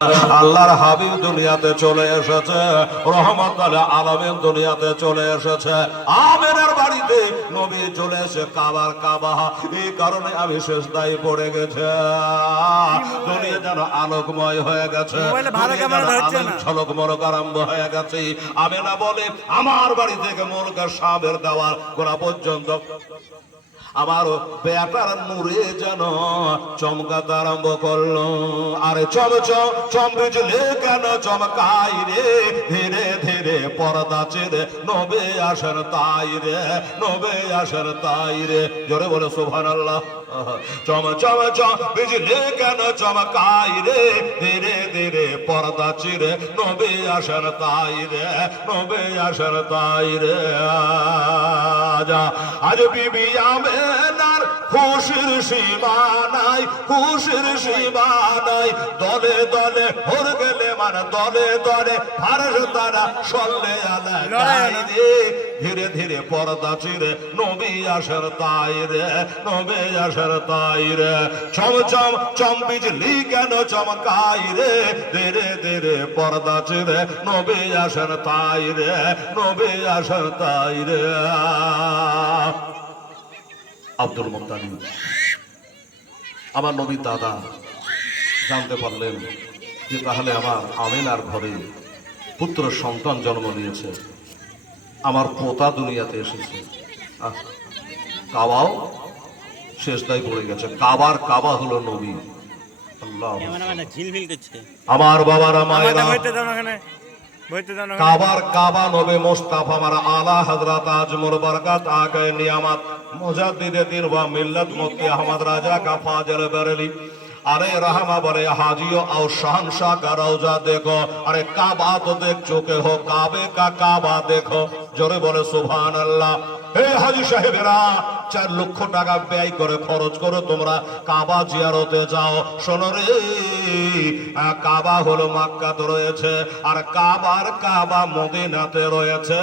আল্লাহর হাবিব দুনিয়াতে চলে এসেছে, রহমতুল আলামিন দুনিয়াতে চলে এসেছে। আমিনার বাড়িতে নবী চলে এসে কাবার কাবা, এই কারণে আমি সিজদায় পড়ে গেছে। দুনিয়া যেন আলোকময় হয়ে গেছে, ঝলক মলক আরম্ভ হয়ে গেছে। আমিনা বলে, আমার বাড়ি থেকে মুলকের সাবের দেওয়ার গোড়া পর্যন্ত আমার বেটার নূরে যেন চমকাতে আরম্ভ করলো। আরে চমচম চম বিজলে কেন চমকাই রে, ধীরে ধীরে পর্দা ছেড়ে নবে আসেন তাই রে, নবে আসেন তাই রে। জোরে বলে সুবহানাল্লাহ। চম চম চম বিজলে কেন চমকাই রে, ধীরে ধীরে পর্দা ছেড়ে নবে আসেন তাই রে, নবে আসেন তাই রে। আজ বিবি আমেনার খুশির সীমা নাই, খুশির সীমা নাই। দলে দলে ভর গেলে মানে দলে দলে ফারস তারা সল্লে আলা গাই রে, ধীরে ধীরে পর্দা ছিঁড়ে নবী আসের তাই রে, নবী আসের তাই রে। চমচম চম বিজলি কেন চমকাই রে, ধীরে ধীরে পর্দা ছিঁড়ে নবী আসের তাই রে, নবী আসের তাই রে। আব্দুল মুত্তালিব আমার নবীর দাদা জানতে পারলেন যে তাহলে আমার আমিনার ঘরে পুত্র সন্তান জন্ম নিয়েছে, আমার পোতা দুনিয়াতে এসেছে। কাবাও শেষদায় পড়ে গেছে। কাবার কাবা হলো নবী। আল্লাহ আমার বাবারা মায়েরা, কাবার কাবা নবে মুস্তাফা আমার আলা হযরত আজমুর বরকত আগে নিয়ামত মুজাদ্দিদে দিন ওয়া মিল্লাত মুফতি আহমদ রাজা কা ফাজল বেরেলি। अरे रहमा बोले हाजियो और शहनशाह का रौजा देखो। अरे काबा तो देख चुके हो, काबे का काबा देखो। जोरे बोले सुभान अल्लाह। हे हाजी साहेबरा 4 লক্ষ টাকা ব্যয় করে খরচ করো তোমরা কাবা জিয়ারতে যাও। শোনো রে, কাবা হলো মক্কাতে রয়েছে, আর কাবার কাবা মদিনাতে রয়েছে।